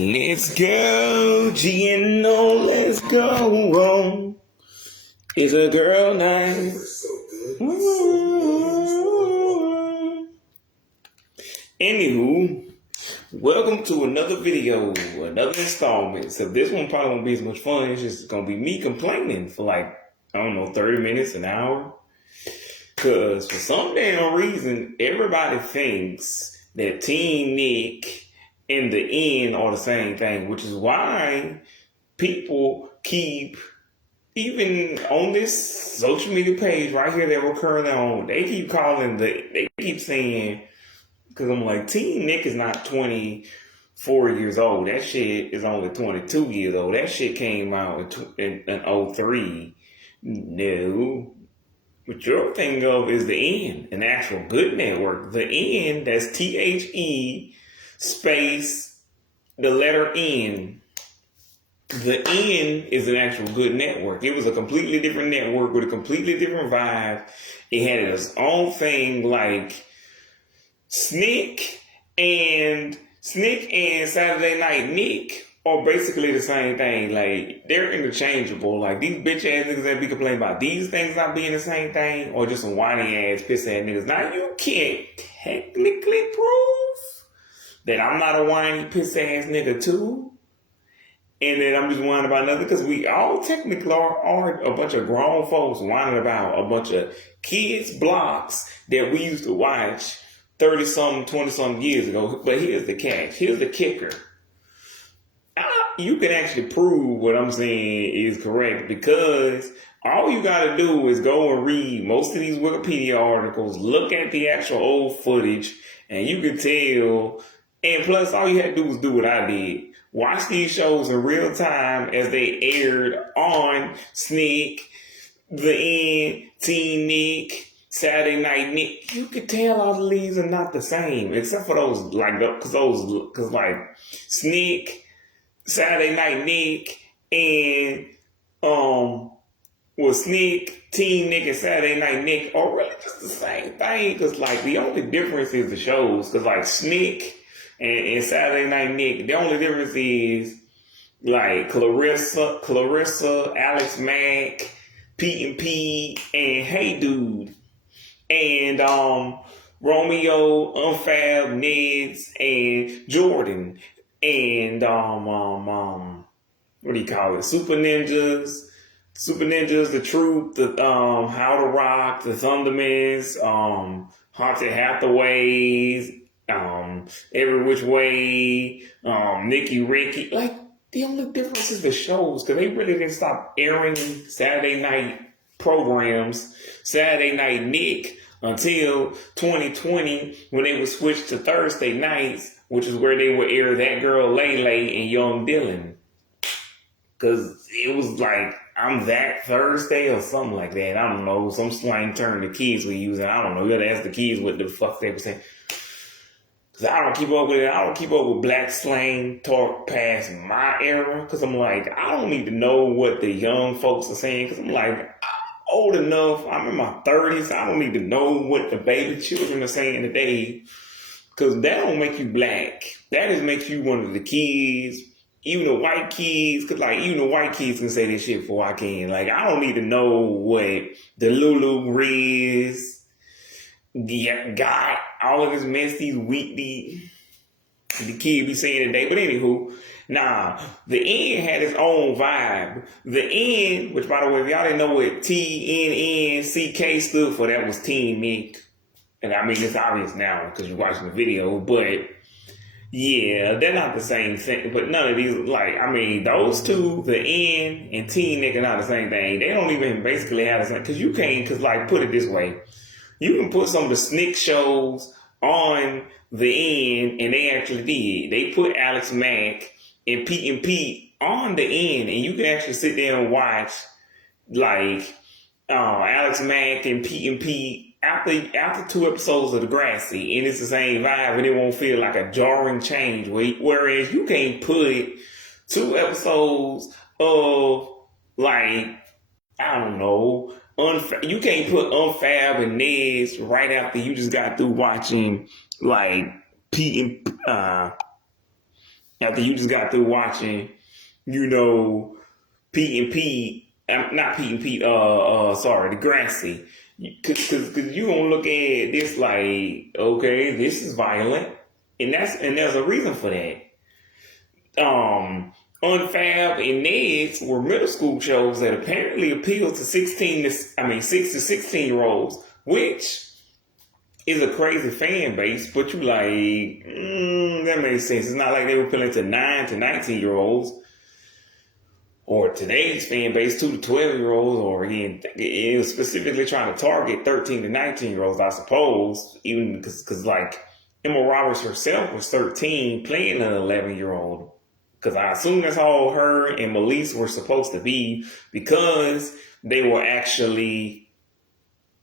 Let's go, GNO, let's go home. It's a girl night. Anywho, welcome to another video, another installment. So this one probably won't be as much fun. It's just gonna be me complaining for like, 30 minutes, an hour. Cause for some damn reason, everybody thinks that TEENNICK and the N are the same thing, which is why people keep, even on this social media page right here that we're currently on, they keep saying, because I'm like, TEENNICK is not 24 years old. That shit is only 22 years old. That shit came out in 03. No. What you're thinking of is the N, an actual good network. The N, that's THE space the letter N. The N is an actual good network. It was a completely different network with a completely different vibe. It had its own thing, like Snick and Saturday Night Nick are basically the same thing. Like, they're interchangeable. Like, these bitch ass niggas that be complaining about these things not being the same thing, or just some whiny ass piss ass niggas. Now, you can't technically prove that I'm not a whiny piss ass nigga too, and that I'm just whining about nothing, because we all technically are a bunch of grown folks whining about a bunch of kids' blocks that we used to watch 30-something, 20-something years ago. But here's the catch. Here's the kicker. You can actually prove what I'm saying is correct, because all you got to do is go and read most of these Wikipedia articles, look at the actual old footage, and you can tell. And plus, all you had to do was do what I did. Watch these shows in real time as they aired on Snick, the N, TEENNICK, Saturday Night Nick. You could tell all the leads are not the same, except for those, because Snick, Saturday Night Nick, and Snick, TEENNICK, and Saturday Night Nick are really just the same thing. Because like the only difference is the shows. Because like Snick and Saturday Night Nick, the only difference is like Clarissa, Alex Mack, Pete and Pete, and Hey Dude, and Romeo, Unfab, Neds, and Jordan, and what do you call it? Super Ninjas, The Truth, the How to Rock, the Thundermans, Haunted Hathaways, Every Which Way, Nicky Ricky. Like, the only difference is the shows, because they really didn't stop airing Saturday night programs, Saturday Night Nick, until 2020, when they would switch to Thursday nights, which is where they would air That Girl Lele and Young Dylan. Because it was like, I'm That Thursday or something like that. I don't know, some slang term the kids were using. I don't know. You gotta ask the kids what the fuck they were saying. Because I don't keep up with it. I don't keep up with black slang talk past my era. Because I'm like, I don't need to know what the young folks are saying. Because I'm like, I'm old enough. I'm in my 30s. I don't need to know what the baby children are saying today. Because that don't make you black. That just makes you one of the kids. Even the white kids, because like even the white kids can say this shit before I can. Like, I don't need to know what the Lulu Riz got, all of this mess, these the kid be saying today. But anywho, the N had its own vibe. The N, which by the way, if y'all didn't know what TNNCK stood for, that was TEENNICK. And I mean, it's obvious now because you're watching the video, but yeah, they're not the same thing. But none of these, like, I mean, those two, the N and TEENNICK, are not the same thing. They don't even basically have the same, because you can't, because like, put it this way. You can put some of the Snick shows on the N, and they actually did. They put Alex Mack and Pete on the N, and you can actually sit there and watch, like, Alex Mack and Pete after 2 episodes of Degrassi, and it's the same vibe, and it won't feel like a jarring change. Whereas you can't put 2 episodes of, like, I don't know, you can't put Unfab and Neds right after you just got through watching like Pete and after you just got through watching, you know, Pete and Pete, not Pete and Pete, sorry, Degrassi. Cause you gonna look at this like, okay, this is violent. And there's a reason for that. Unfab and Ned's were middle school shows that apparently appeal to 6 to 16-year-olds, which is a crazy fan base, but you like, that makes sense. It's not like they were appealing to 9 to 19-year-olds. Or today's fan base, 2 to 12-year-olds, or again, it was specifically trying to target 13 to 19-year-olds, I suppose, even because like Emma Roberts herself was 13 playing an 11-year-old. Because I assume that's all her and Melise were supposed to be, because they were actually,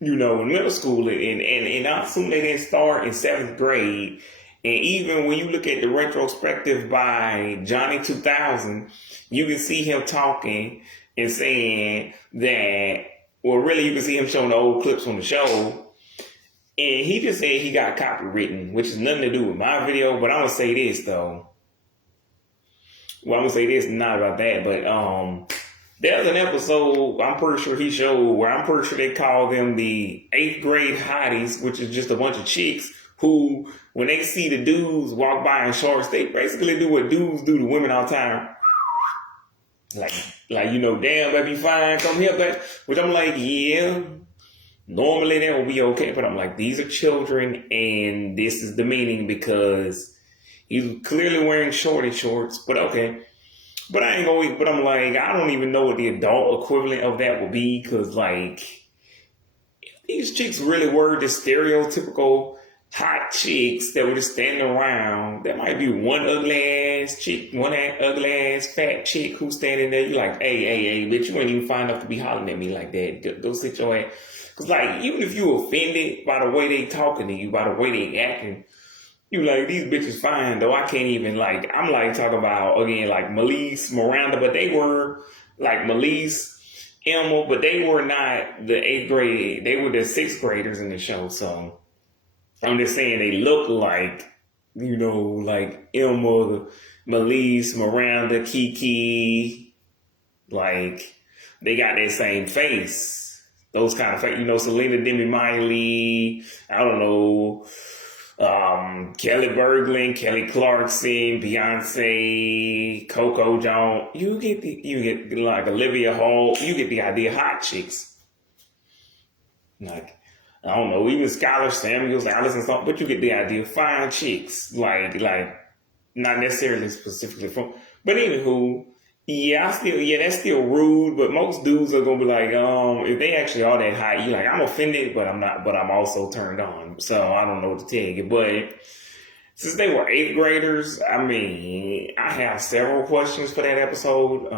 in middle school, and I assume they didn't start in 7th grade. And even when you look at the retrospective by Johnny 2000, you can see him talking and saying that, well, really you can see him showing the old clips from the show. And he just said he got copywritten, which has nothing to do with my video. But I'm going to say this, though. Well, I'm going to say this, not about that. But there's an episode I'm pretty sure he showed where I'm pretty sure they call them the 8th grade hotties, which is just a bunch of chicks who, when they see the dudes walk by in shorts, they basically do what dudes do to women all the time. Like, damn, baby, fine, come here, baby. Which I'm like, yeah, normally that would be okay. But I'm like, these are children, and this is demeaning because he's clearly wearing shorty shorts. But okay. But I'm like, I don't even know what the adult equivalent of that would be. Because, like, if these chicks really were the stereotypical hot chicks that were just standing around, there might be one ugly ass chick, one ugly ass fat chick who's standing there. You're like, hey, bitch, you ain't even fine enough to be hollering at me like that. Go sit your ass. Because, like, even if you offended by the way they talking to you, by the way they acting, you like, these bitches fine, though. I can't even, like, I'm like talking about, again, like Melise, Miranda, but they were like Melise, Emma, but they were not the 8th grade. They were the 6th graders in the show, so I'm just saying they look like, like Emma, Melise, Miranda, Kiki. Like, they got that same face. Those kind of face. Selena Demi Miley, I don't know, Kelly Berglund, Kelly Clarkson, Beyonce, Coco Jones. You get like Olivia Hall. You get the idea. Hot chicks. Like, I don't know, even Skylar Samuels, Allison, something, but you get the idea. Fine chicks, like not necessarily specifically from, but anywho, that's still rude. But most dudes are gonna be like, if they actually are that hot, you like, I'm offended, but I'm not, but I'm also turned on. So I don't know what to tell you. But since they were 8th graders, I mean, I have several questions for that episode.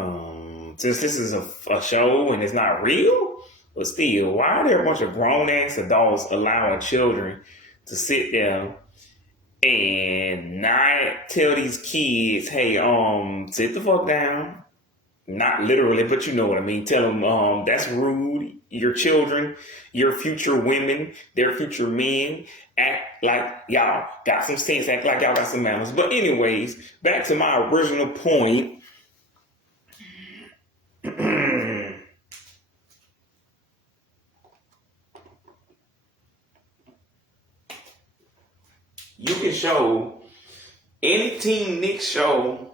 Since this is a show and it's not real. But still, why are there a bunch of grown-ass adults allowing children to sit there and not tell these kids, hey, sit the fuck down? Not literally, but you know what I mean. Tell them, that's rude. Your children, your future women, their future men, act like y'all got some sense, act like y'all got some manners. But anyways, back to my original point. You can show any TEENNICK show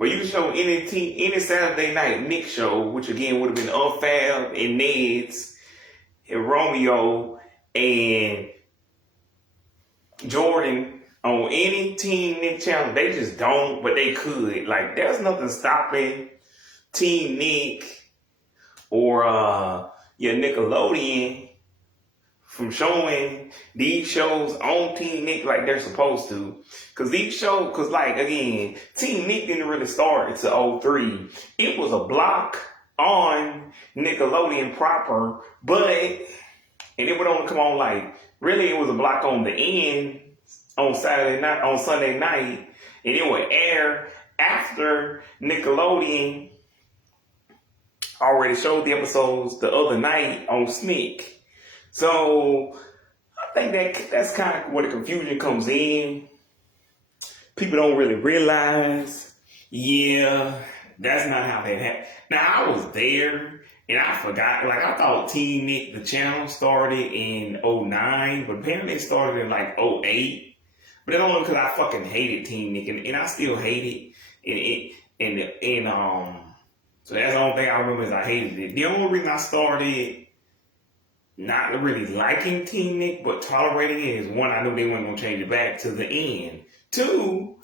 you can show any Saturday night Nick show, which again would have been Unfab and Ned's and Romeo and Jordan on any TEENNICK channel. They just don't, but they could. Like, there's nothing stopping TEENNICK or your Nickelodeon from showing these shows on TEENNICK like they're supposed to. Because like, again, TEENNICK didn't really start until 2003. It was a block on Nickelodeon proper, and it would only come on, like, really it was a block on the end on Sunday night, and it would air after Nickelodeon already showed the episodes the other night on Snick. So I think that's kind of where the confusion comes in. people don't really realize, yeah, that's not how that happened. Now, I was there, and I forgot, like, I thought TEENNICK, the channel, started in '09, but apparently it started in, like, '08. But that's only because I fucking hated TEENNICK, and I still hate it. So that's the only thing I remember is I hated it. The only reason I started not really liking TEENNICK, but tolerating it is one, I knew they weren't going to change it back to the end. Two,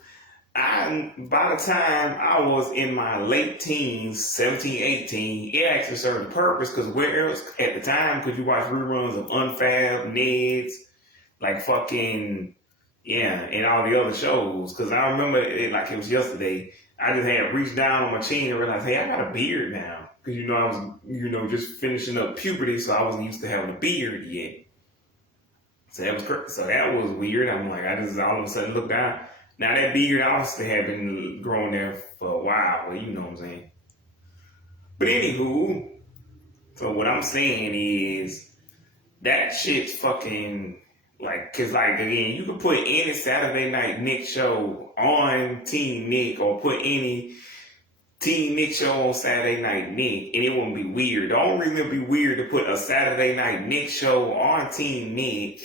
by the time I was in my late teens, 17, 18, it actually served a purpose because where else at the time could you watch reruns of Unfab, Neds, like fucking, yeah, and all the other shows? Because I remember it like it was yesterday. I just had reached down on my chin and realized, hey, I got a beard now. Because, I was, just finishing up puberty, so I wasn't used to having a beard yet. So that was weird. I'm like, I just all of a sudden looked down. Now that beard obviously had been growing there for a while, but you know what I'm saying. But anywho, so what I'm saying is that shit's fucking cause again, you could put any Saturday Night Nick show on TEENNICK or put any TEENNICK show on Saturday Night Nick and it wouldn't be weird. The only reason it'd be weird to put a Saturday Night Nick show on TEENNICK,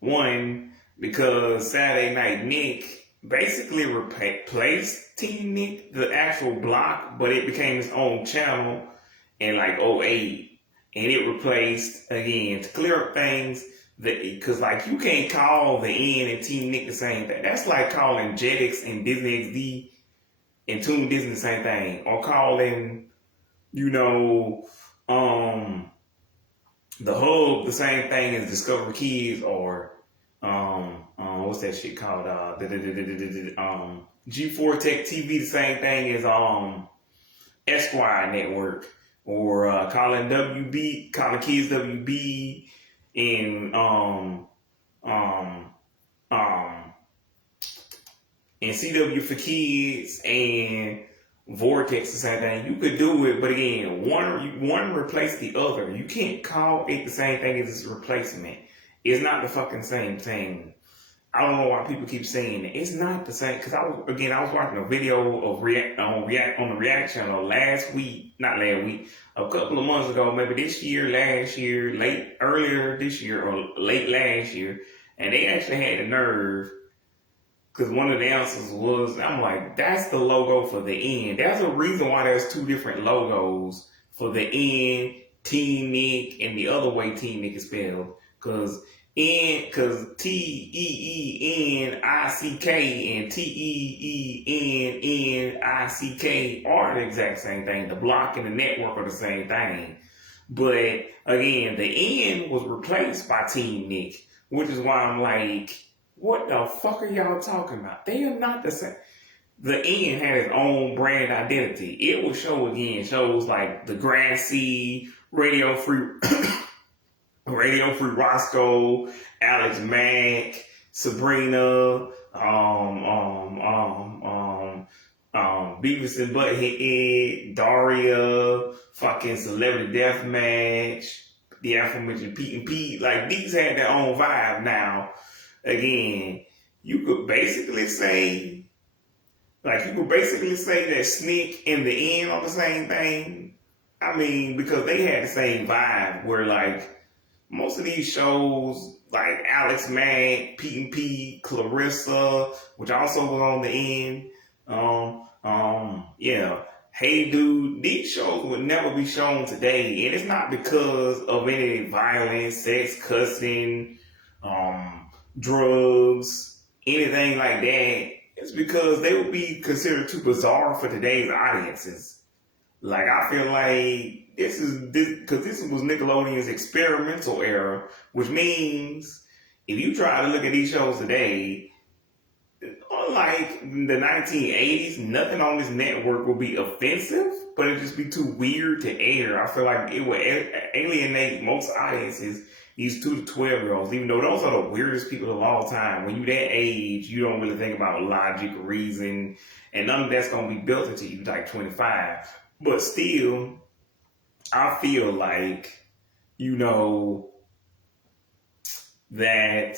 one, because Saturday Night Nick basically replaced TEENNICK, the actual block, but it became its own channel in like '08. And it replaced, again, to clear up things, because you can't call the N and TEENNICK the same thing. That's like calling Jetix and Disney XD and Toon Disney the same thing. Or calling, the Hub the same thing as Discovery Kids or what's that shit called? G4 Tech TV the same thing as Esquire Network, or calling Kids WB, and CW for Kids and Vortex the same thing. You could do it, but again, one replace the other. You can't call it the same thing as its replacement. It's not the fucking same thing. I don't know why people keep saying it. It's not the same, because I was watching a video of on the React channel a couple of months ago, maybe this year, last year, earlier this year or late last year, and they actually had the nerve, because one of the answers was, I'm like, that's the logo for the N. There's a reason why there's two different logos for the N, TEENNICK, and the other way TEENNICK is spelled, because TEENNICK and TEENNICK are the exact same thing. The block and the network are the same thing. But again, the N was replaced by TEENNICK, which is why I'm like, what the fuck are y'all talking about? They are not the same. The N had its own brand identity. It will shows like the Grassy, Radio Free Roscoe, Alex Mack, Sabrina, Beavis and Butthead, Daria, fucking Celebrity Deathmatch, the aforementioned Pete and Pete. Like, these had their own vibe now. Again, you could basically say that Snick and the N are the same thing. I mean, because they had the same vibe where most of these shows, like Alex Mack, Pete and Pete, Clarissa, which also was on the N, Hey Dude, these shows would never be shown today. And it's not because of any violence, sex, cussing, drugs, anything like that. It's because they would be considered too bizarre for today's audiences. Like, I feel like this was Nickelodeon's experimental era, which means if you try to look at these shows today, unlike the 1980s, nothing on this network will be offensive, but it'd just be too weird to air. I feel like it would alienate most audiences, these 2 to 12-year-olds, even though those are the weirdest people of all time. When you're that age, you don't really think about logic, reason, and none of that's going to be built into you like 25. But still, I feel like, that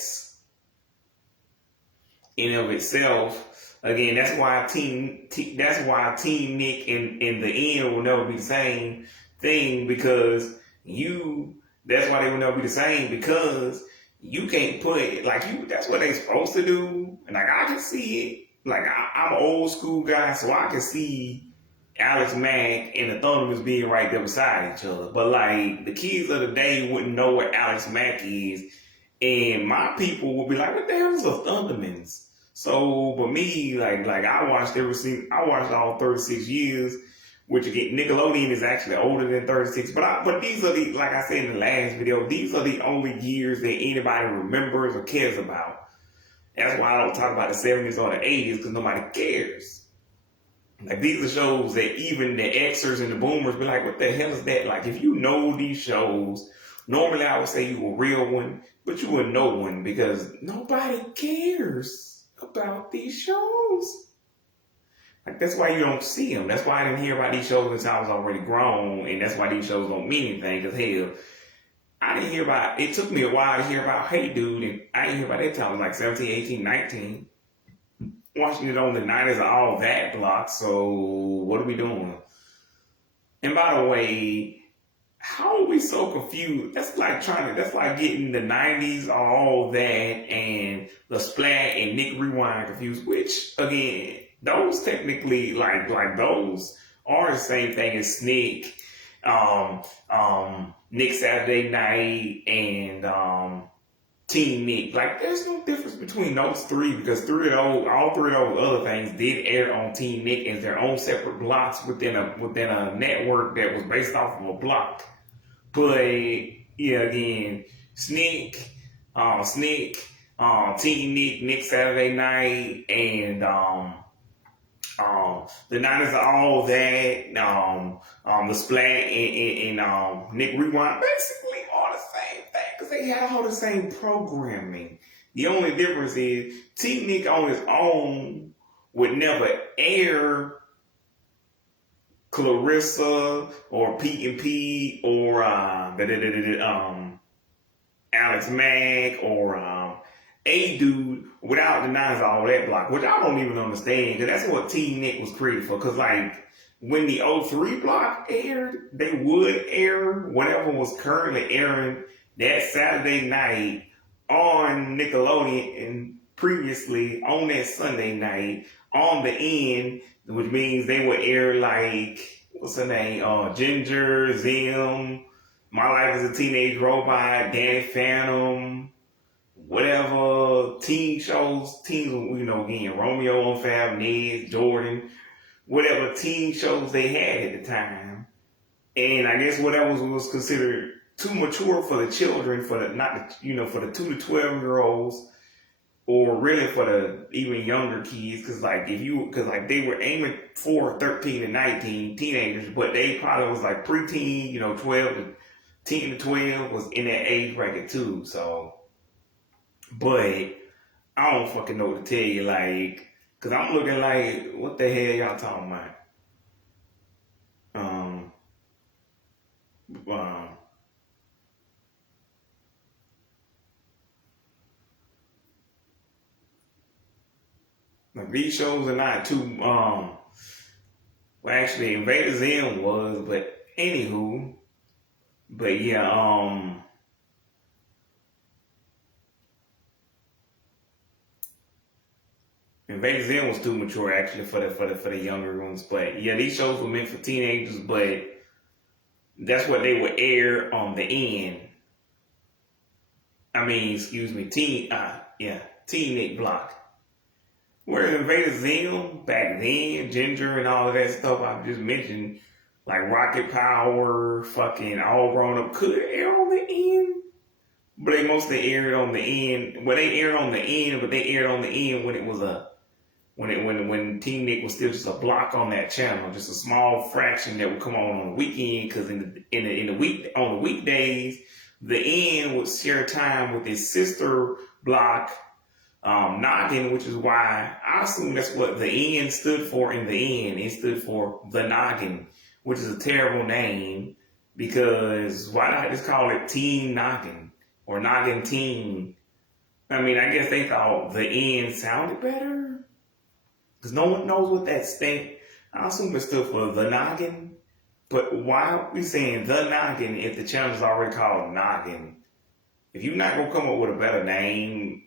in of itself. Again, that's why TEENNICK in the end will never be the same thing, because that's why they will never be the same, because you can't put that's what they supposed to do. And like, I can see it. Like, I'm an old school guy, so I can see Alex Mack and the Thundermans being right there beside each other. But like, the kids of the day wouldn't know what Alex Mack is, and my people would be like, "What the hell is the Thundermans?" So, but me, I watched all 36 years, which again, Nickelodeon is actually older than 36. But these are like I said in the last video, these are the only years that anybody remembers or cares about. That's why I don't talk about the 70s or the 80s, because nobody cares. Like, these are shows that even the Xers and the Boomers be like, what the hell is that? Like, if you know these shows, normally I would say you a real one, but you a no one, because nobody cares about these shows. Like, that's why you don't see them. That's why I didn't hear about these shows until I was already grown, and that's why these shows don't mean anything, because hell, I didn't hear about, it took me a while to hear about Hey Dude, and I didn't hear about that until I was like 17, 18, 19. Watching it on the 90s or all that block, so what are we doing? And by the way, how are we so confused? That's like getting the 90s, all that, and the Splat and Nick Rewind confused, which, again, those technically, those are the same thing as Snick, Nick Saturday Night, and TEENNICK. Like, there's no difference between those three, because all three of those other things did air on TEENNICK as their own separate blocks within a network that was based off of a block. But yeah, again, Snick, TEENNICK, Nick Saturday Night, and the 90s are all that, the Splat and Nick Rewind, basically all the same thing, because they had all the same programming. The only difference is TEENNICK on his own would never air Clarissa or Pete and Pete or Alex Mack or A Dude without the 90s all that block, which I don't even understand, because that's what TEENNICK was created for. Because like, when the 03 block aired, they would air whatever was currently airing that Saturday night on Nickelodeon, and previously on that Sunday night on the end, which means they would air like, what's her name, Ginger, Zim, My Life as a Teenage Robot, Danny Phantom, whatever teen shows, again, Romeo on Fab, Ned, Jordan, whatever teen shows they had at the time. And I guess whatever was considered too mature for the children, for the 2 to 12-year-olds, or really for the even younger kids, because they were aiming for 13 to 19 teenagers, but they probably was like preteen, 10 to 12 was in that age bracket too. So, but I don't fucking know what to tell you, like, because I'm looking like, what the hell y'all talking about? Like, these shows are not too, well, actually, Invader Zim was, but anywho, but yeah, Invader Zim was too mature actually for the younger ones. But yeah, these shows were meant for teenagers, but that's what they would air on the end. I mean, excuse me, TEENNICK block. Whereas Invader Zim back then, Ginger and all of that stuff I just mentioned, like Rocket Power, fucking All Grown Up, could air on the end. But they mostly aired on the end. Well, they aired on the end, but they aired on the end when it was when TEENNICK was still just a block on that channel, just a small fraction that would come on the weekend. Because on the weekdays, the end would share time with its sister block, Noggin, which is why I assume that's what the N stood for in the end. It stood for the Noggin, which is a terrible name, because why not just call it Teen Noggin or Noggin Teen? I mean, I guess they thought the end sounded better. Because no one knows what that stand. I assume it stood for the noggin. But why are we saying the noggin if the channel is already called Noggin? If you're not going to come up with a better name,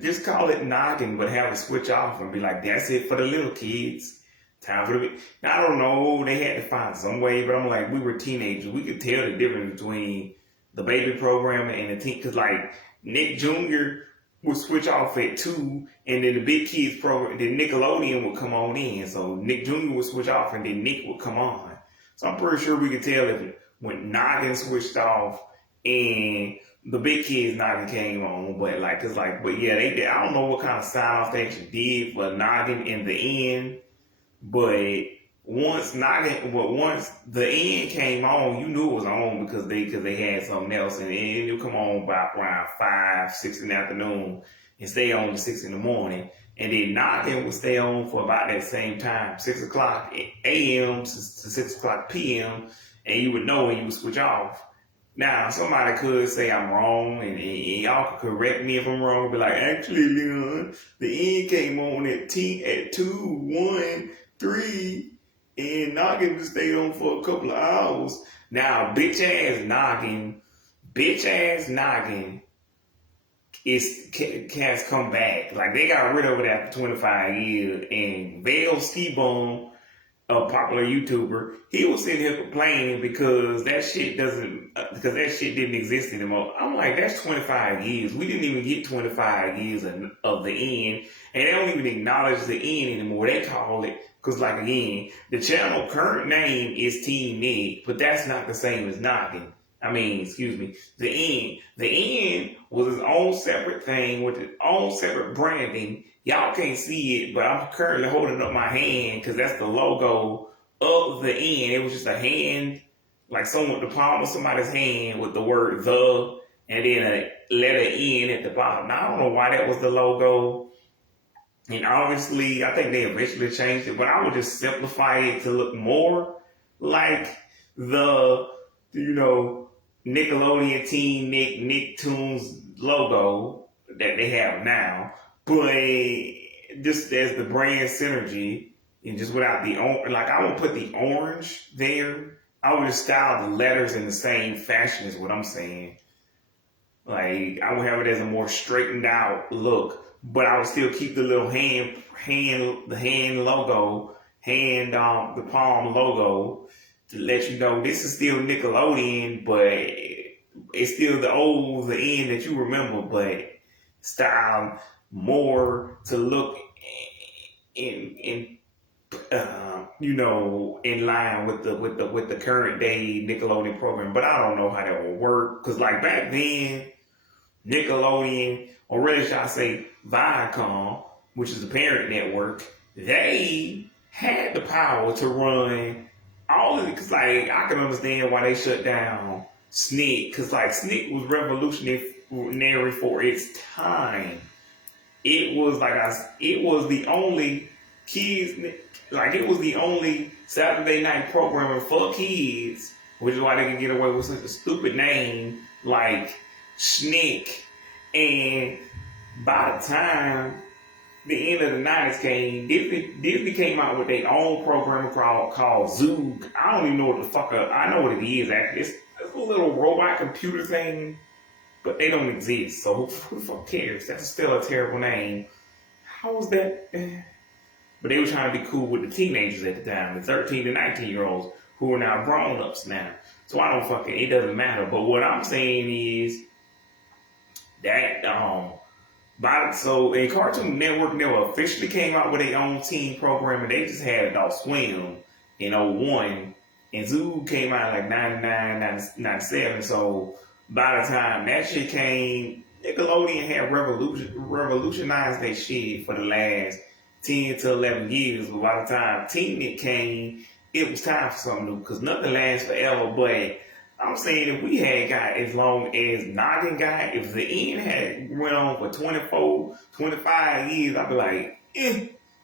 just call it Noggin, but have it switch off and be like, that's it for the little kids. Time for the big. Now, I don't know. They had to find some way, but I'm like, we were teenagers. We could tell the difference between the baby program and the teen. Because, like, Nick Jr. would switch off at 2, and then the big kids program, then Nickelodeon would come on in. So Nick Jr. would switch off, and then Nick would come on. So I'm pretty sure we could tell if when Noggin switched off and the big kids Noggin came on. But like, cause like, but yeah, they did. I don't know what kind of sign off they actually did for Noggin in the end. But once the end came on, you knew it was on because they had something else, and it would come on by around 5, 6 in the afternoon and stay on to 6 in the morning. And then Noggin would stay on for about that same time, 6 o'clock a.m. to 6 o'clock p.m. And you would know when you would switch off. Now, somebody could say I'm wrong, and y'all could correct me if I'm wrong. Be like, actually, Leon, the end came on at 2, 1, 3, and Noggin just stayed on for a couple of hours. Now, bitch ass Noggin has come back. Like, they got rid of it after 25 years, and Vale Ski-Bum, a popular YouTuber, he was sitting here complaining because that shit didn't exist anymore. I'm like, that's 25 years. We didn't even get 25 years of the end, and they don't even acknowledge the end anymore. They call it, because like again, the channel current name is TEENNICK, but that's not the same as Noggin. I mean, excuse me, the end. The end was its own separate thing with its own separate branding. Y'all can't see it, but I'm currently holding up my hand because that's the logo of the end. It was just a hand, like the palm of somebody's hand with the word the, and then a letter N at the bottom. Now, I don't know why that was the logo. And obviously, I think they eventually changed it, but I would just simplify it to look more like the, Nickelodeon TEENNICK Nicktoons logo that they have now, but just as the brand synergy and just without the like, I would put the orange there. I would just style the letters in the same fashion is what I'm saying. Like, I would have it as a more straightened out look, but I would still keep the little the hand logo, the palm logo, to let you know this is still Nickelodeon, but it's still the end that you remember, but styled more to look in line with the current day Nickelodeon program. But I don't know how that will work, because like back then, Nickelodeon, or really should I say Viacom, which is the parent network, they had the power to run all of it. Because like, I can understand why they shut down Snick, because like Snick was revolutionary for its time. It was it was the only it was the only Saturday night programming for kids, which is why they can get away with such a stupid name like Snick. And by the time the end of the 90s came, Disney came out with their own program called Zoog. I don't even know what the fuck I know what it is actually. It's a little robot computer thing, but they don't exist. So who the fuck cares? That's still a terrible name. How was that? But they were trying to be cool with the teenagers at the time, the 13 to 19 year olds who are now grown ups now. So it doesn't matter. But what I'm saying is that in Cartoon Network, they officially came out with their own teen program, and they just had Adult Swim in 01, and Zoo came out like 99, 97. So by the time that shit came, Nickelodeon had revolutionized that shit for the last 10 to 11 years. But by the time TEENNICK came, it was time for something new, because nothing lasts forever. But I'm saying, if we had got as long as Noggin got, if the end had went on for 24, 25 years, I'd be like,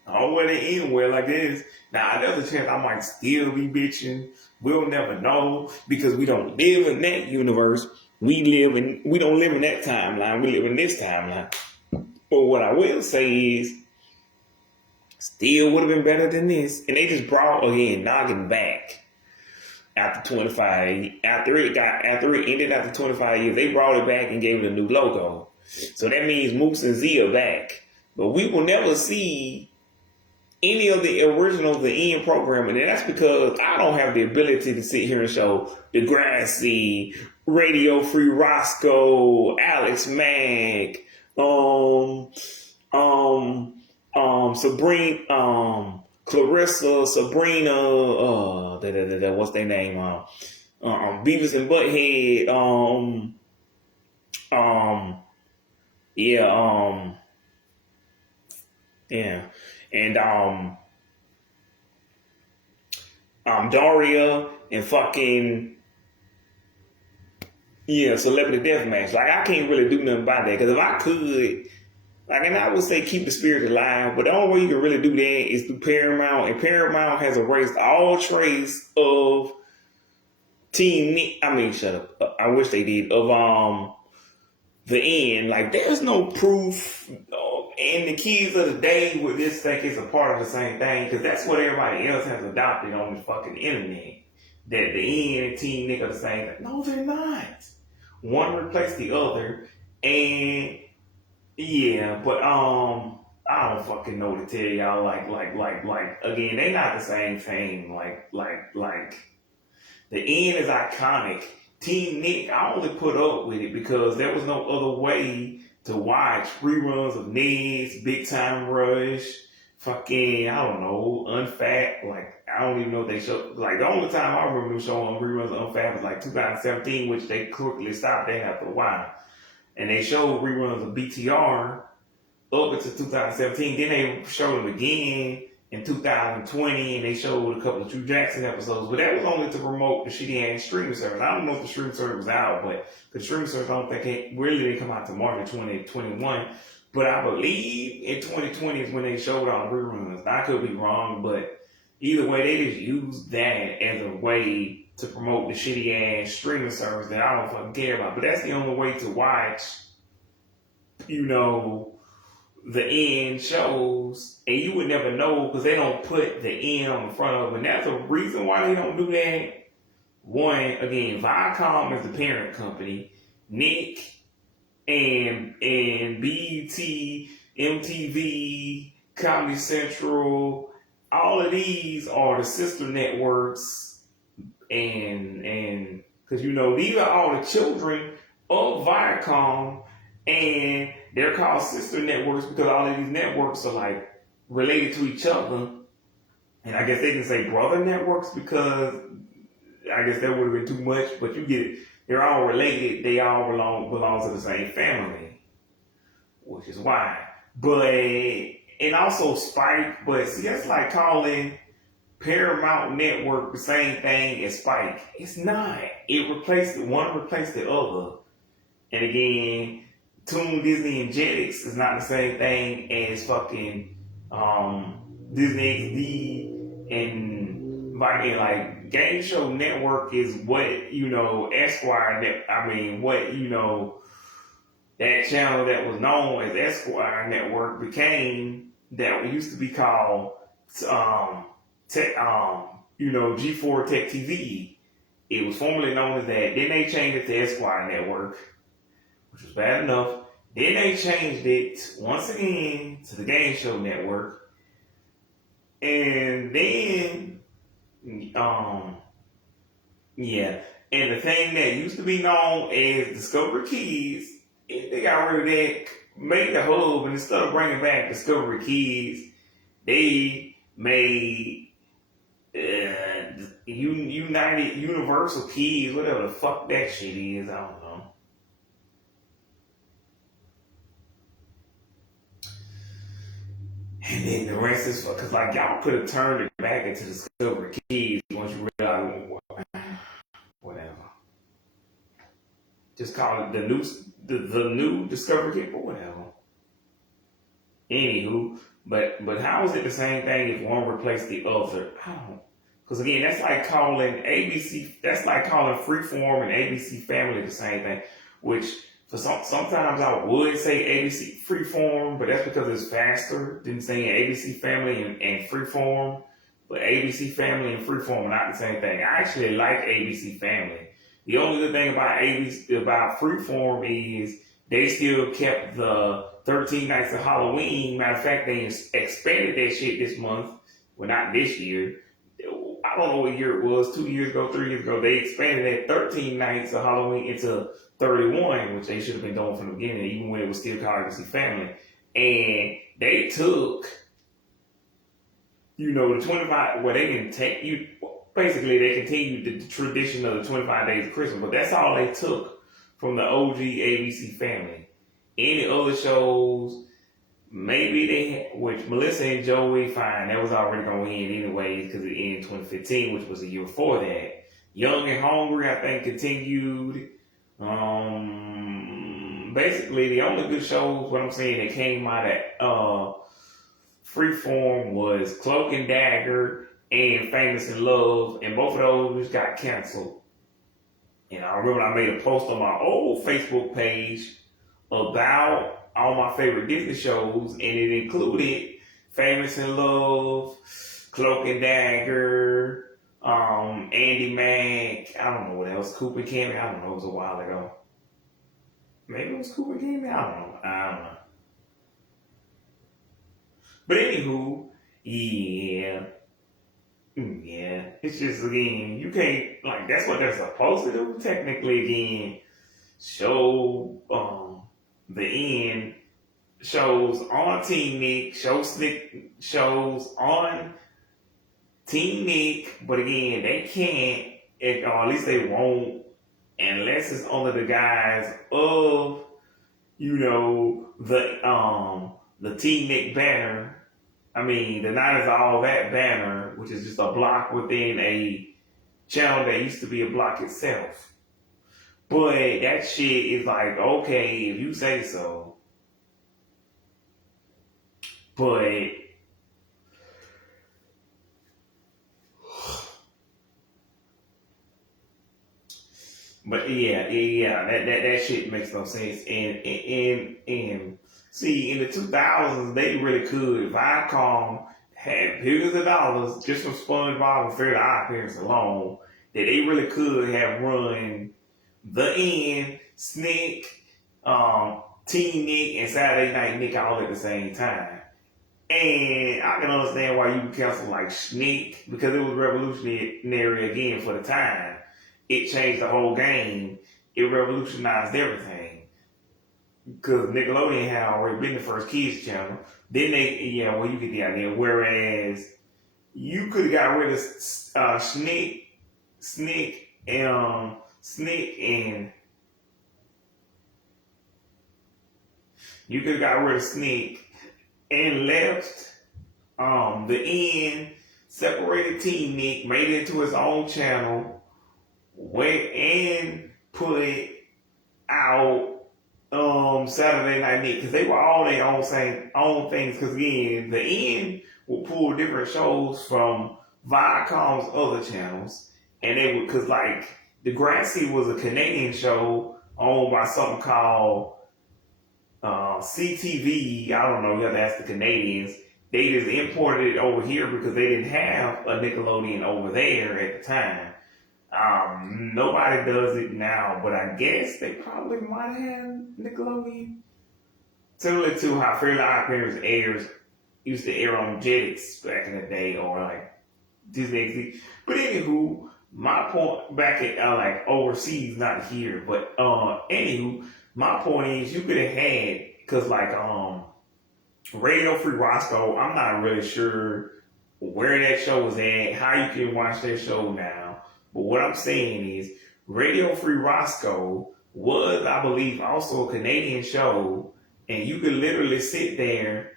I'll wear the end wear like this. Now, there's a chance I might still be bitching. We'll never know, because we don't live in that universe. We don't live in that timeline. We live in this timeline. But what I will say is, still would have been better than this. And they just brought again, knocking back after 25. After it ended after 25 years, they brought it back and gave it a new logo. So that means Moose and Z are back. But we will never see any of the original The End programming. And that's because I don't have the ability to sit here and show Degrassi, Radio Free Roscoe, Alex Mack, Clarissa, Sabrina, what's their name? Beavis and Butthead, and Daria and fucking Celebrity Deathmatch. Like, I can't really do nothing about that, because if I could, like, and I would say keep the spirit alive, but the only way you can really do that is through Paramount, and Paramount has erased all trace of TEENNICK. I mean, shut up. I wish they did, of The End. Like, there's no proof. And the kids of the day would just think it's a part of the same thing, because that's what everybody else has adopted on the fucking internet. That The End and TEENNICK are the same thing. No, they're not. One replaced the other, and yeah, but I don't fucking know to tell y'all. Like again, they not the same thing. Like The End is iconic. TEENNICK, I only put up with it because there was no other way to watch reruns of Ned's Big Time Rush, fucking, I don't know, Unfat. Like, I don't even know if they show. Like, the only time I remember them showing reruns of Unfat was like 2017, which they quickly stopped there after a while. And they showed reruns of BTR up until 2017. Then they showed them again in 2020, and they showed a couple of Drew Jackson episodes. But that was only to promote the shitty ass streaming service. I don't know if the streaming service was out, but the streaming service, I don't think it really didn't come out to March of 2021. But I believe in 2020 is when they showed all the reruns. I could be wrong, but either way, they just used that as a way to promote the shitty ass streaming service that I don't fucking care about. But that's the only way to watch, The End shows, and you would never know because they don't put The End on the front of it. And that's a reason why they don't do that. One, again, Viacom is the parent company. Nick and BET, MTV, Comedy Central, all of these are the sister networks, and because these are all the children of Viacom, and they're called sister networks because all of these networks are like related to each other. And I guess they didn't say brother networks because I guess that would have been too much, but you get it. They're all related. They all belong to the same family, which is why. And also Spike, but see, that's like calling Paramount Network the same thing as Spike. It's not. One replaced the other. And again, Toon, Disney, and Jetix is not the same thing as fucking Disney XD and like Game Show Network is what Esquire. That channel that was known as Esquire Network became that used to be called G4 Tech TV. It was formerly known as that. Then they changed it to Esquire Network, which was bad enough. Then they changed it once again to the Game Show Network. And then, and the thing that used to be known as Discovery Kids, they got rid of that, made the hub, and instead of bringing back Discovery Kids, they made United Universal Kids, whatever the fuck that shit is, I don't know. And then the rest is because like y'all could have turned it back into Discovery Kids once you realize whatever. Just call it the new Discovery Kid, but whatever. Anywho, but how is it the same thing if one replaced the other? Because again, that's like calling ABC, that's like calling Freeform and ABC Family the same thing. Which for sometimes I would say ABC Freeform, but that's because it's faster than saying ABC Family and Freeform. But ABC Family and Freeform are not the same thing. I actually like ABC Family. The only good thing about Freeform is they still kept the 13 Nights of Halloween. Matter of fact, they expanded that shit this month. Well, not this year. I don't know what year it was, 2 years ago, 3 years ago. They expanded that 13 Nights of Halloween into 31, which they should have been doing from the beginning, even when it was still called ABC Family. And they took, the 25, well, they didn't take, basically they continued the tradition of the 25 Days of Christmas, but that's all they took from the OG ABC Family. Any other shows, maybe they, which Melissa and Joey, fine, that was already going to end anyways because it ended in 2015, which was a year before that. Young and Hungry, I think, continued. Basically, the only good shows, what I'm saying, that came out of Freeform was Cloak and Dagger and Famous in Love, and both of those got canceled. And I remember I made a post on my old Facebook page about all my favorite Disney shows, and it included Famous in Love, Cloak and Dagger, Andy Mack, I don't know what else, Cooper Cammy, I don't know, it was a while ago. Maybe it was Cooper Cammy, I don't know. But anywho, yeah, it's just, again, you can't, like, that's what they're supposed to do, technically, again, show, the end shows on TEENNICK, show Snick shows on TEENNICK, but again, they can't, or at least they won't, unless it's under the guise of, the TEENNICK banner. I mean, the Night Is All That banner, which is just a block within a channel that used to be a block itself. But that shit is like, okay, if you say so. But yeah, that shit makes no sense. And see, in the 2000s, they really could. Viacom had billions of dollars just from SpongeBob and Fairly Odd Parents alone that they really could have run The End, Snick, TEENNICK, and Saturday Night Nick all at the same time. And I can understand why you would cancel like Snick, because it was revolutionary again for the time. It changed the whole game. It revolutionized everything. Because Nickelodeon had already been the first kids channel. Then they, you get the idea. Whereas you could have got rid of Snick, and you could have got rid of Snick and left The End, separated TEENNICK, made it into its own channel, and put out Saturday Night Nick, because they were all their own things. Because again, The End will pull different shows from Viacom's other channels, and they would, because like Degrassi was a Canadian show owned by something called CTV. I don't know, you have to ask the Canadians. They just imported it over here because they didn't have a Nickelodeon over there at the time. Nobody does it now, but I guess they probably might have Nickelodeon. Similar to how Fairly Odd Parents used to air on Jetix back in the day, or like Disney XD. But anywho, my point back at like overseas, not here, but anywho, my point is you could have had, because like Radio Free Roscoe, I'm not really sure where that show was at, how you can watch that show now. But what I'm saying is, Radio Free Roscoe was, I believe, also a Canadian show, and you could literally sit there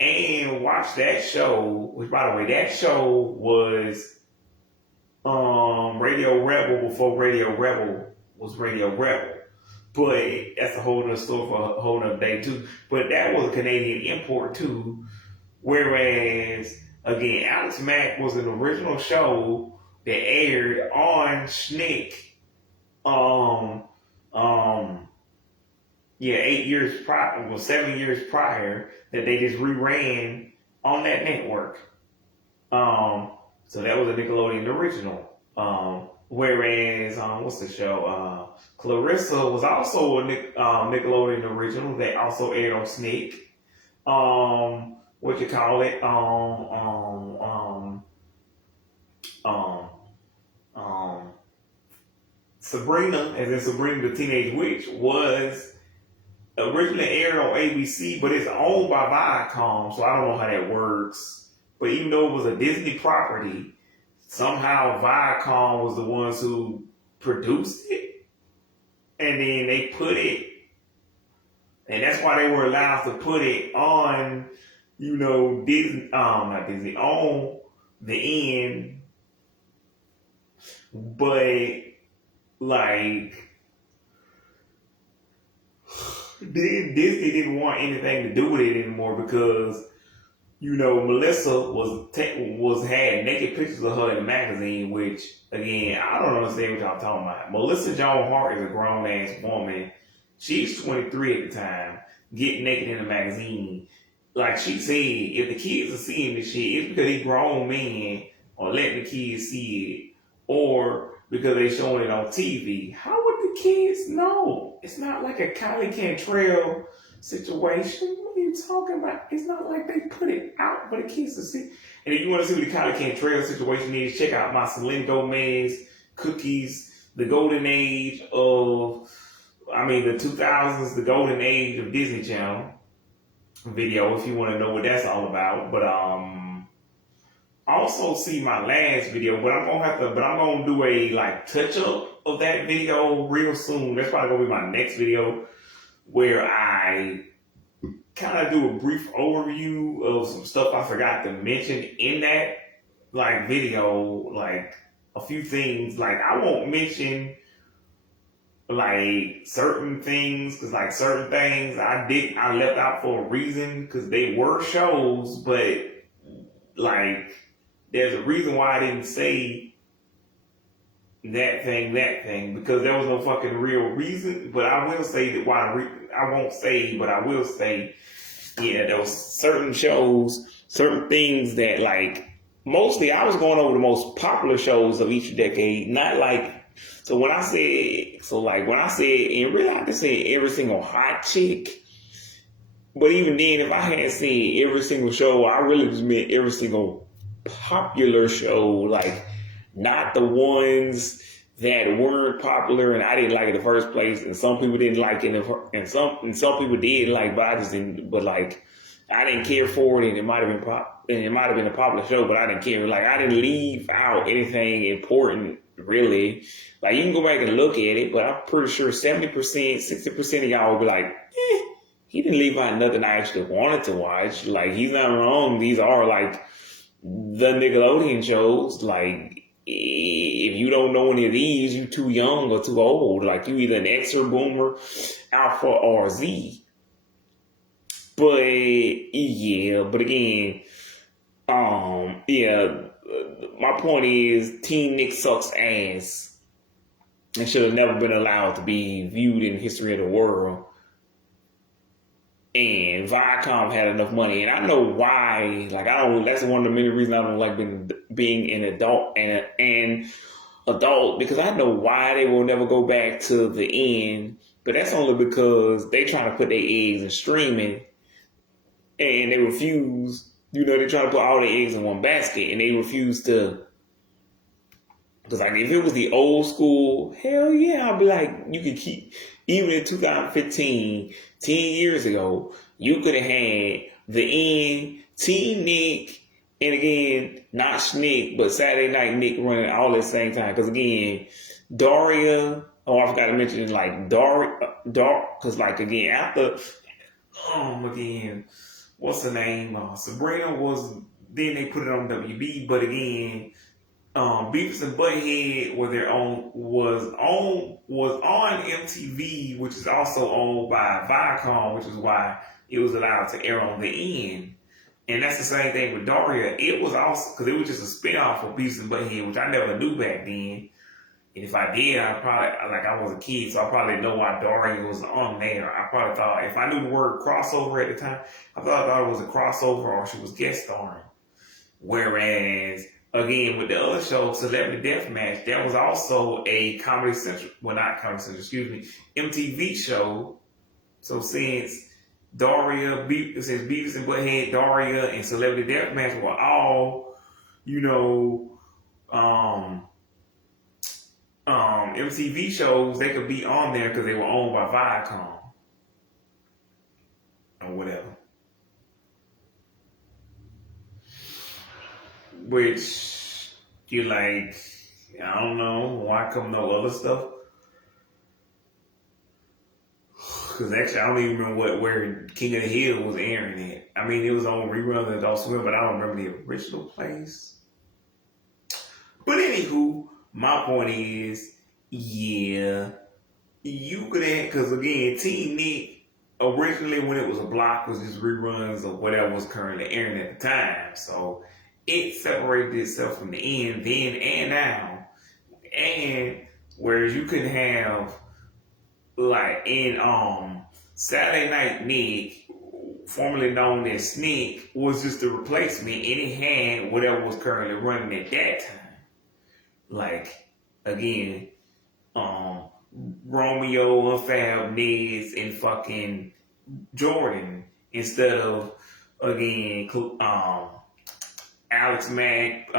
and watch that show, which, by the way, that show was Radio Rebel before Radio Rebel was Radio Rebel. But that's a whole other story for a whole other day, too. But that was a Canadian import, too. Whereas, again, Alex Mack was an original show that aired on Snick. Yeah, 8 years prior, well, 7 years prior, that they just reran on that network. So that was a Nickelodeon original. Whereas, what's the show? Clarissa was also a Nickelodeon original that also aired on Snick. What you call it? Sabrina, as in Sabrina the Teenage Witch, was originally aired on ABC, but it's owned by Viacom, so I don't know how that works. But even though it was a Disney property, somehow Viacom was the ones who produced it, and then they put it, and that's why they were allowed to put it on, Disney, not Disney, on the end, but like, Disney didn't want anything to do with it anymore because, Melissa had naked pictures of her in the magazine, which, again, I don't understand what y'all talking about. Melissa Joan Hart is a grown ass woman. She's 23 at the time, getting naked in a magazine. Like she said, if the kids are seeing this shit, it's because these grown men are letting the kids see it, or because they showing it on TV. How would the kids know? It's not like a Kylie Cantrell situation. What are you talking about? It's not like they put it out for the kids to see. And if you want to see what the Kylie Cantrell situation is, check out my Selena Gomez Cookies, the golden age of, the 2000s, the golden age of Disney Channel video, if you want to know what that's all about. But also see my last video, but I'm gonna do a touch up of that video real soon. That's probably gonna be my next video, where I kind of do a brief overview of some stuff I forgot to mention in that video, like a few things. Like I won't mention certain things, because certain things I left out for a reason, because they were shows, but there's a reason why I didn't say that thing, because there was no fucking real reason. But I will say that I won't say, but I will say, yeah, there was certain shows, certain things that mostly I was going over the most popular shows of each decade, not when I said, in real life, I said every single hot chick. But even then, if I hadn't seen every single show, I really just meant every single popular show, not the ones that weren't popular and I didn't like in the first place, and some people didn't like it, and some people did like, but I just didn't. But I didn't care for it, and it might have been a popular show, but I didn't care. I didn't leave out anything important, really. You can go back and look at it, but I'm pretty sure 70%, 60% of y'all will be like, he didn't leave out nothing I actually wanted to watch. He's not wrong. These are the Nickelodeon shows. If you don't know any of these, you too young or too old. You either an X or Boomer, Alpha or Z. But again, my point is TEENNICK sucks ass and should have never been allowed to be viewed in the history of the world. And Viacom had enough money, and I know why. That's one of the many reasons I don't like being an adult and adult, because I know why they will never go back to the end. But that's only because they trying to put their eggs in streaming, and they refuse. They try to put all their eggs in one basket, and they refuse to. Because if it was the old school, hell yeah, I'd be you could keep. Even in 2015, 10 years ago, you could have had the end, TEENNICK, and again, not Snick, but Saturday Night Nick running all at the same time. Because again, Daria, I forgot to mention because again, after, again, what's the name? Sabrina was, then they put it on WB, but again, Beavis and Butthead was on MTV, which is also owned by Viacom, which is why it was allowed to air on the end. And that's the same thing with Daria. It was also, because it was just a spinoff of Beavis and Butthead, which I never knew back then. And if I did, I probably, like, I was a kid, so I probably didn't know why Daria was on there. I probably thought, if I knew the word crossover at the time, I thought it was a crossover or she was guest starring. Whereas, again, with the other show, Celebrity Deathmatch, that was also a Comedy Central, well, not Comedy Central, excuse me, MTV show. So since since Beavis and Butthead, Daria, and Celebrity Deathmatch were all, you know, MTV shows, they could be on there because they were owned by Viacom or whatever. Which you like, I don't know why come no other stuff. Because actually, I don't even remember where King of the Hill was airing it. I mean, it was on reruns of Adult Swim, but I don't remember the original place. But anywho, my point is, yeah, you could have, because again, TEENNICK, originally when it was a block, was just reruns of whatever was currently airing at the time. So it separated itself from the end then and now. And whereas you could have, like, in Saturday Night Nick, formerly known as Snick, was just a replacement, and it had whatever was currently running at that time. Like, again, Romeo and Fab, Nez, and fucking Jordan, instead of, again, Alex Mack,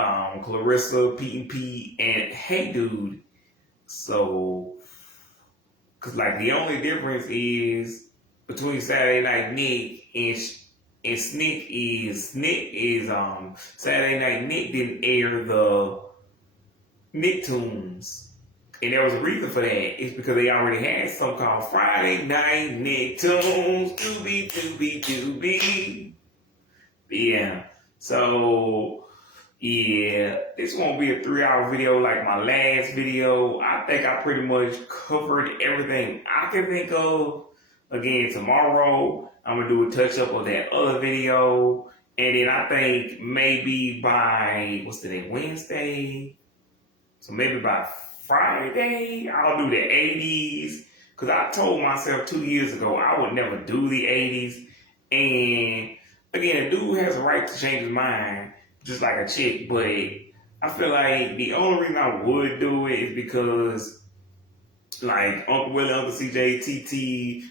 Clarissa, Pete and Pete, and Hey Dude. So, because, like, the only difference is between Saturday Night Nick and Snick is Saturday Night Nick didn't air the Nicktoons. And there was a reason for that. It's because they already had something called Friday Night Nicktoons. Doobie. Yeah. So, yeah, this won't be a 3-hour video like my last video. I think I pretty much covered everything I can think of. Again, tomorrow, I'm going to do a touch-up of that other video. And then I think maybe by, what's today, Wednesday? So maybe by Friday, I'll do the 80s. Because I told myself 2 years ago I would never do the 80s. And again, a dude has a right to change his mind, just like a chick. But I feel like the only reason I would do it is because, like, Uncle Willie, Uncle CJ, TT,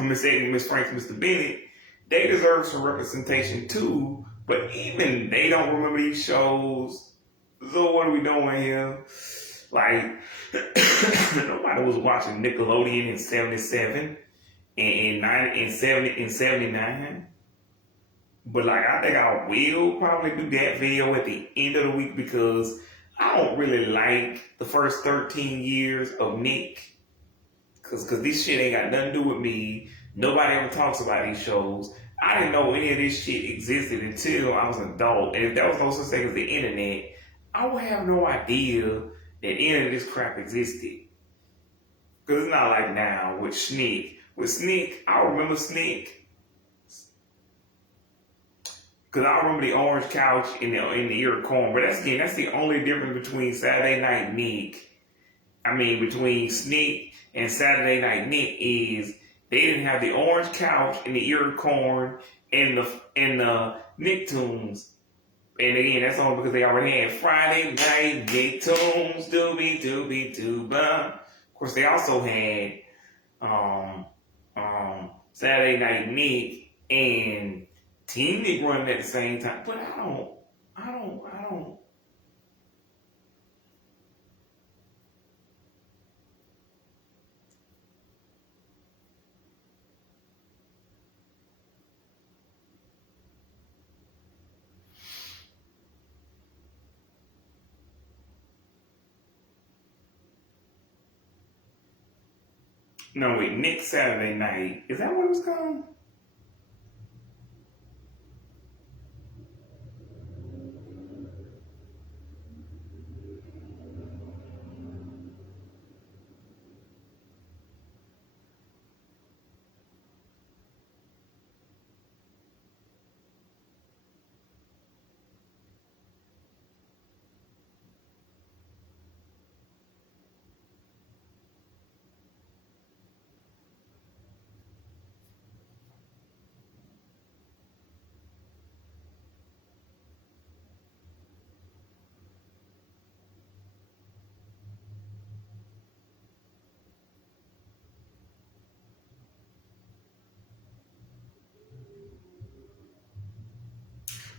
Miss Eddie, Miss Franks, Mr. Bennett, they deserve some representation too. But even they don't remember these shows. So what are we doing here? Like, nobody was watching Nickelodeon in 77 and 79. But, like, I think I will probably do that video at the end of the week because I don't really like the first 13 years of Nick. Because this shit ain't got nothing to do with me. Nobody ever talks about these shows. I didn't know any of this shit existed until I was an adult. And if there was no such thing as the internet, I would have no idea that any of this crap existed. Because it's not like now with Snick. With Snick, I remember Snick. Because I remember the orange couch in the ear of corn. But that's the only difference between Saturday Night Nick. Between Snick and Saturday Night Nick is they didn't have the orange couch and the ear of corn and the Nicktoons. And again, that's only because they already had Friday Night Nicktoons, doobie. Of course, they also had Saturday Night Nick and TEENNICK running at the same time. But I don't. No, wait, Nick Saturday Night. Is that what it was called?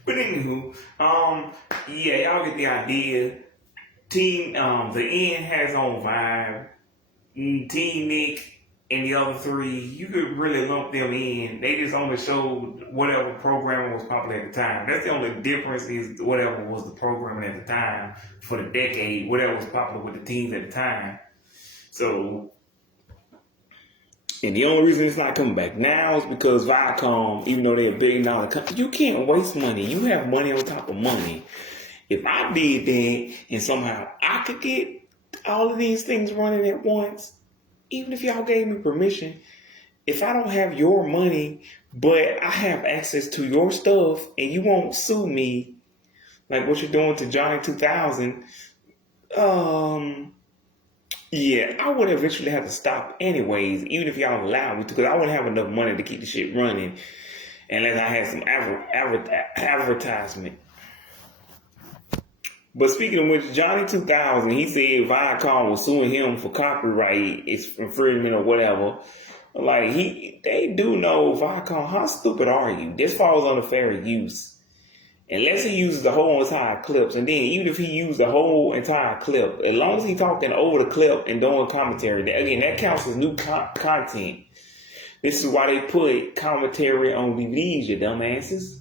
But anywho, yeah, y'all get the idea. The End has on vibe. TEENNICK and the other three, you could really lump them in. They just only showed whatever programming was popular at the time. That's the only difference, is whatever was the programming at the time for the decade, whatever was popular with the teens at the time. So, and the only reason it's not coming back now is because Viacom, even though they're a $1 billion company, you can't waste money. You have money on top of money. If I did that and somehow I could get all of these things running at once, even if y'all gave me permission, if I don't have your money, but I have access to your stuff and you won't sue me, like what you're doing to Johnny 2000, yeah, I would eventually have to stop anyways, even if y'all allow me to, because I wouldn't have enough money to keep the shit running unless I had some advertisement. But speaking of which, Johnny 2000, he said Viacom was suing him for copyright, it's infringement or whatever. Like, they do know Viacom. How stupid are you? This falls under fair use. Unless he uses the whole entire clips, and then even if he used the whole entire clip, as long as he's talking over the clip and doing commentary, again, that counts as new content. This is why they put commentary on DVDs, you dumbasses.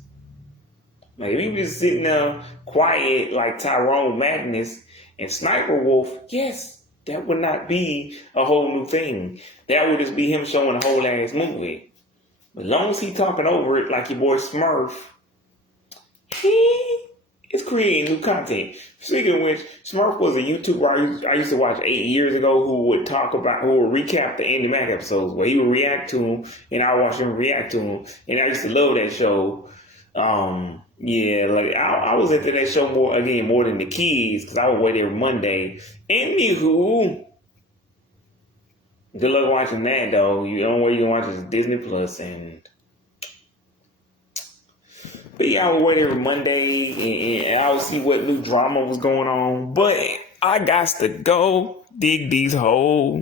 Like, if he was sitting there quiet like Tyrone Madness and Sniper Wolf, yes, that would not be a whole new thing. That would just be him showing a whole ass movie. But as long as he's talking over it like your boy Smurf, he is creating new content. Speaking of which, Smurf was a YouTuber I used to watch 8 years ago who would recap the Andy Mack episodes where he would react to them and I watched him react to them. And I used to love that show. Yeah, like I was into that show more than the kids because I would wait every Monday. Anywho, good luck watching that though. The only way you can watch it is Disney Plus, but yeah, I would wait every Monday and I would see what new drama was going on. But I got to go dig these holes.